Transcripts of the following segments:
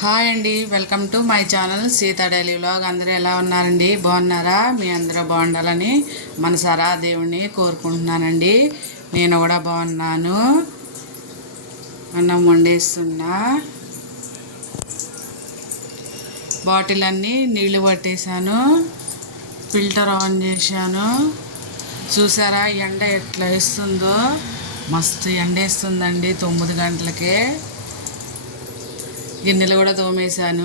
Hi అండి, welcome to my channel Sita daily vlog. అందరూ ఎలా ఉన్నారండి? బాగున్నారా? మీ అందరూ బాగుండాలని మనసారా దేవుణ్ణి కోరుకుంటున్నానండి. నేను కూడా బాగున్నాను. అన్నం వండేస్తున్నా. బాటిల్ అన్నీ నీళ్లు పట్టేశాను. ఫిల్టర్ ఆన్ చేశాను. చూసారా ఎండ ఎట్లా వేస్తుందో? మస్తు ఎండ వేస్తుందండి 9 గంటలకే. గిన్నెలు కూడా తోమేశాను.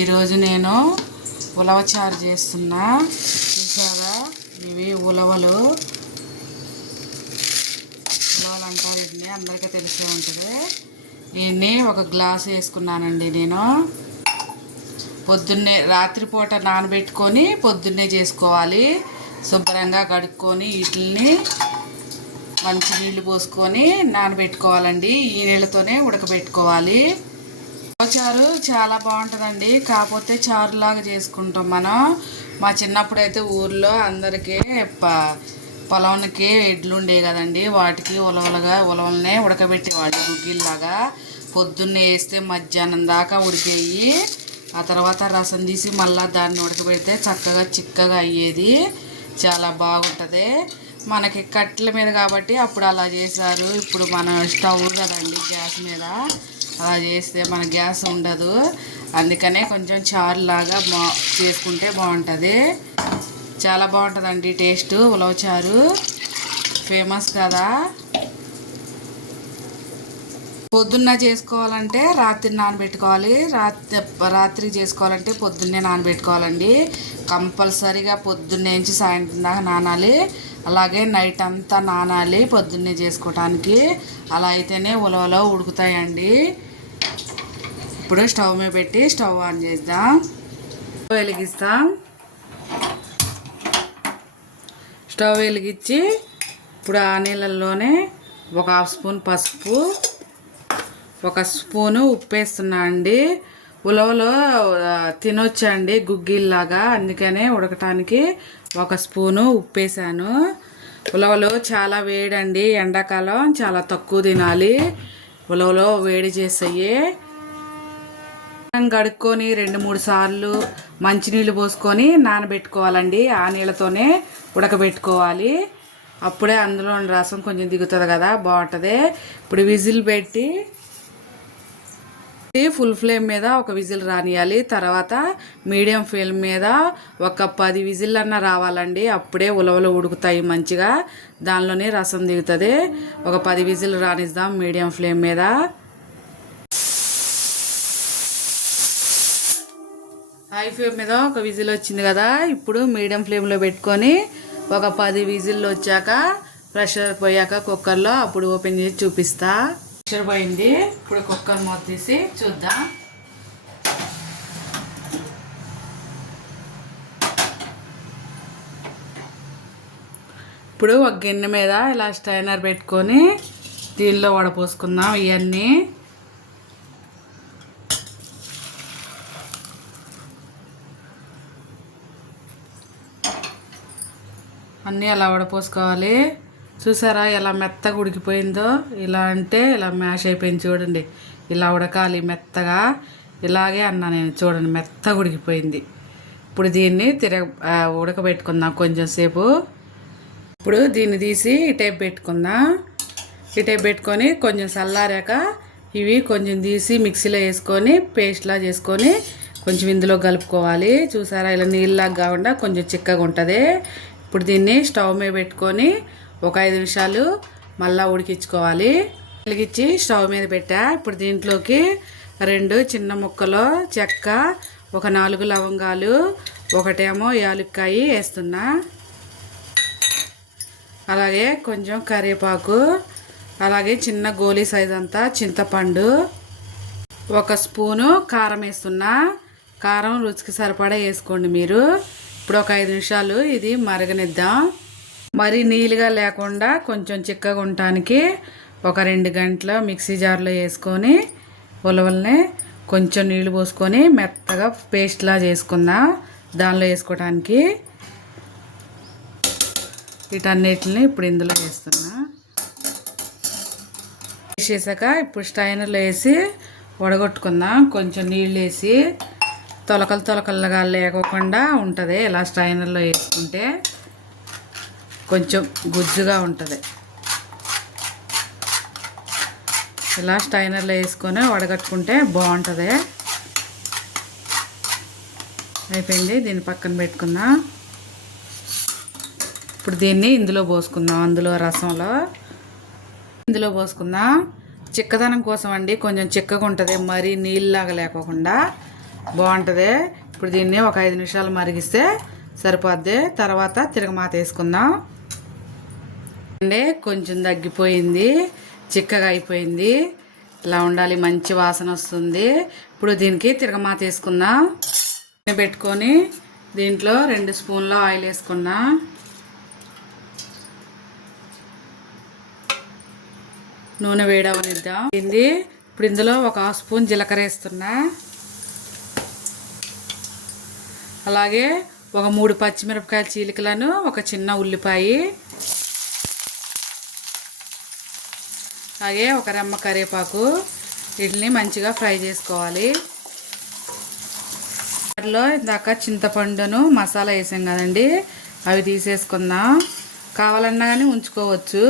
ఈరోజు నేను ఉలవచారు చేస్తున్నా. చూసారా, ఇవి ఉలవలు అంటారు. వీటిని అందరికీ తెలిసే ఉంటుంది. దీన్ని ఒక గ్లాస్ వేసుకున్నానండి. నేను పొద్దున్నే రాత్రిపూట నానబెట్టుకొని పొద్దున్నే చేసుకోవాలి. శుభ్రంగా కడుక్కొని వీటిని మంచి నీళ్ళు పోసుకొని నానబెట్టుకోవాలండి. ఈ నీళ్ళతోనే ఉడకబెట్టుకోవాలి. చారు చాలా బాగుంటుందండి. కాకపోతే చారులాగా చేసుకుంటాం మనం. మా చిన్నప్పుడు అయితే ఊర్లో అందరికీ పొలంకి ఎడ్లు ఉండేవి కదండి. వాటికి ఉలవలనే ఉడకబెట్టేవాళ్ళు గుగ్గిల్లాగా. పొద్దున్నే వేస్తే మధ్యాహ్నం దాకా ఉడికేయి. ఆ తర్వాత రసం తీసి మళ్ళీ దాన్ని ఉడకబెడితే చక్కగా చిక్కగా అయ్యేది. చాలా బాగుంటుంది. మనకి కట్టెల మీద కాబట్టి అప్పుడు అలా చేశారు. ఇప్పుడు మన స్టవ్ కదండి, గ్యాస్ మీద అలా చేస్తే మన గ్యాస్ ఉండదు. అందుకనే కొంచెం చారులాగా చేసుకుంటే బాగుంటుంది. చాలా బాగుంటుందండి టేస్ట్. ఉలవచారు ఫేమస్ కదా. పొద్దున్న చేసుకోవాలంటే రాత్రి నానబెట్టుకోవాలి. రాత్రి చేసుకోవాలంటే పొద్దున్నే నానబెట్టుకోవాలండి. కంపల్సరీగా పొద్దున్నేంచి సాయంత్రం దాకా నానాలి. అలాగే నైట్ అంతా నానాలి పొద్దున్నే చేసుకోవటానికి. అలా అయితేనే ఉలవలో ఉడుకుతాయండి. ఇప్పుడు స్టవ్ మీద పెట్టి స్టవ్ ఆన్ చేద్దాం. వెలిగిస్తాం. స్టవ్ వెలిగించి ఇప్పుడు ఆ నీళ్ళల్లోనే ఒక హాఫ్ స్పూన్ పసుపు, ఒక స్పూను ఉప్పు వేస్తున్నా అండి. ఉలవలో తినొచ్చండి గుగ్గిల్లాగా, అందుకనే ఉడకటానికి ఒక స్పూను ఉప్పు వేసాను. ఉలవలు చాలా వేడండి. ఎండాకాలం చాలా తక్కువ తినాలి. ఉలవలో వేడి చేస్తాయి. కడుక్కొని 2-3 సార్లు మంచినీళ్ళు పోసుకొని నానబెట్టుకోవాలండి. ఆ నీళ్ళతోనే ఉడకబెట్టుకోవాలి. అప్పుడే అందులో రసం కొంచెం దిగుతుంది కదా, బాగుంటుంది. ఇప్పుడు విజిల్ పెట్టి ఫుల్ ఫ్లేమ్ మీద ఒక విజిల్ రానియాలి. తర్వాత మీడియం ఫ్లేమ్ మీద ఒక 10 విజిల్ అన్న రావాలండి. అప్పుడే ఉలవలు ఉడుకుతాయి మంచిగా. దానిలోనే రసం దిగుతుంది. ఒక 10 విజిల్ రానిద్దాం మీడియం ఫ్లేమ్ మీద. హై ఫ్లేమ్ మీద ఒక విజిల్ వచ్చింది కదా. ఇప్పుడు మీడియం ఫ్లేమ్లో పెట్టుకొని ఒక 10 విజిల్లు వచ్చాక ప్రెషర్ పోయాక కుక్కర్లో అప్పుడు ఓపెన్ చేసి చూపిస్తా. ప్రెషర్ పోయింది. ఇప్పుడు కుక్కర్ మూత తీసి చూద్దాం. ఇప్పుడు ఒక గిన్నె మీద ఇలా స్ట్రైనర్ పెట్టుకొని దీనిలో వడపోసుకుందాం. ఇవన్నీ అలా వడపోసుకోవాలి. చూసారా ఎలా మెత్తగా ఉడికిపోయిందో? ఇలా అంటే ఇలా మ్యాష్ అయిపోయింది చూడండి. ఇలా ఉడకాలి మెత్తగా. ఇలాగే అన్నా నేను, చూడండి మెత్తగా ఉడికిపోయింది. ఇప్పుడు దీన్ని ఉడకబెట్టుకుందాం కొంచెం సేపు. ఇప్పుడు దీన్ని తీసి ఈ టైప్ పెట్టుకుందాం. ఈ టైప్ పెట్టుకొని కొంచెం చల్లారాక ఇవి కొంచెం తీసి మిక్సీలో వేసుకొని పేస్ట్లా చేసుకొని కొంచెం ఇందులో కలుపుకోవాలి. చూసారా ఇలా నీళ్ళలాగా కాకుండా కొంచెం చిక్కగా ఉంటుంది. ఇప్పుడు దీన్ని స్టవ్ మీద పెట్టుకొని ఒక 5 నిమిషాలు మళ్ళీ ఉడికించుకోవాలి. వెలిగించి స్టవ్ మీద పెట్టా. ఇప్పుడు దీంట్లోకి 2 చిన్న ముక్కలు చెక్క, ఒక 4 లవంగాలు, ఒకటేమో యాలుక్కాయ వేస్తున్నా. అలాగే కొంచెం కరివేపాకు, అలాగే చిన్న గోలీ సైజ్ అంతా చింతపండు, ఒక స్పూను కారం వేస్తున్నా. కారం రుచికి సరిపడా వేసుకోండి మీరు. ఇప్పుడు ఒక 5 నిమిషాలు ఇది మరగనిద్దాం. మరి నీళ్ళుగా లేకుండా కొంచెం చిక్కగా ఉండటానికి ఒక 2 గంటలు మిక్సీ జార్లో వేసుకొని ఉలవల్ని కొంచెం నీళ్ళు పోసుకొని మెత్తగా పేస్ట్లా చేసుకుందాం. దానిలో వేసుకోవడానికి వీటన్నిటిని ఇప్పుడు ఇందులో వేస్తున్నా. వేసేసాక ఇప్పుడు స్ట్రైనర్లో వేసి వడగొట్టుకుందాం. కొంచెం నీళ్ళు వేసి తొలకలుగా లేకోకుండా ఉంటుంది. ఇలా స్ట్రైనర్లో వేసుకుంటే కొంచెం గుజ్జుగా ఉంటుంది. ఇలా స్ట్రైనర్లో వేసుకొని వడగట్టుకుంటే బాగుంటుంది. అయిపోయింది. దీన్ని పక్కన పెట్టుకుందాం. ఇప్పుడు దీన్ని ఇందులో పోసుకుందాం. అందులో రసంలో ఇందులో పోసుకుందాం. చిక్కదనం కోసం అండి, కొంచెం చిక్కగా ఉంటుంది, మరీ నీళ్ళలాగా లేకోకుండా బాగుంటుంది. ఇప్పుడు దీన్ని ఒక 5 నిమిషాలు మరిగిస్తే సరిపోద్ది. తర్వాత తిరగమాత వేసుకుందాం అండి. కొంచెం తగ్గిపోయింది, చిక్కగా అయిపోయింది. ఇలా ఉండాలి, మంచి వాసన వస్తుంది. ఇప్పుడు దీనికి తిరగమాత వేసుకుందాం. పెట్టుకొని దీంట్లో 2 స్పూన్ల ఆయిల్ వేసుకున్నాం. నూనె వేడవనిద్దాం. ఇప్పుడు ఇందులో ఒక 1/2 స్పూన్ జీలకర్ర వేస్తున్నా. అలాగే ఒక 3 పచ్చిమిరపకాయల చీలికలను, ఒక చిన్న ఉల్లిపాయ, అలాగే ఒక రెమ్మ కరివేపాకు. వీటిని మంచిగా ఫ్రై చేసుకోవాలి. వాటిలో ఇందాక చింతపండును మసాలా వేసాం కదండి, అవి తీసేసుకుందాం. కావాలన్నా కానీ ఉంచుకోవచ్చు.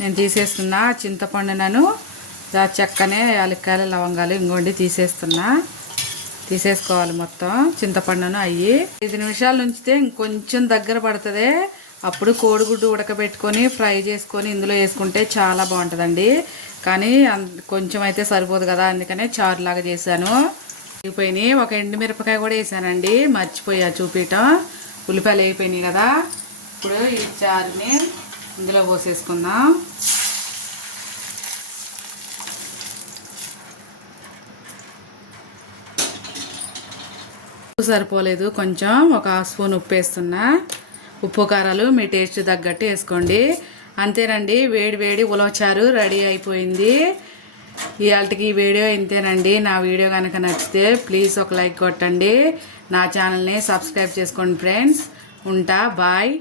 నేను తీసేస్తున్నా. చింతపండునను, చెక్కనే, యాలక్కాయలు, లవంగాలు ఇంకోండి తీసేసుకోవాలి మొత్తం చింతపండును. అయ్యి 5 నిమిషాలు ఉంచితే ఇంకొంచెం దగ్గర పడుతుంది. అప్పుడు కోడిగుడ్డు ఉడకబెట్టుకొని ఫ్రై చేసుకొని ఇందులో వేసుకుంటే చాలా బాగుంటుందండి. కానీ కొంచెం అయితే సరిపోదు కదా, అందుకనే చారులాగా చేశాను. అయిపోయినాయి. ఒక ఎండుమిరపకాయ కూడా వేసానండి, మర్చిపోయా చూపించటం. ఉల్లిపాయలు అయిపోయినాయి కదా. ఇప్పుడు ఈ చారుని ఇందులో పోసేసుకుందాం. ఉప్పు సరిపోలేదు, కొంచెం ఒక 1/2 స్పూన్ ఉప్పు వేస్తున్నా. ఉప్పు కారాలు మీ టేస్ట్ తగ్గట్టు వేసుకోండి. అంతేనండి, వేడి వేడి ఉలవచారు రెడీ అయిపోయింది. ఇవాళకి ఈ వీడియో ఇంతేనండి. నా వీడియో కనుక నచ్చితే ప్లీజ్ ఒక లైక్ కొట్టండి. నా ఛానల్ని సబ్స్క్రైబ్ చేసుకోండి ఫ్రెండ్స్. ఉంటా, బాయ్.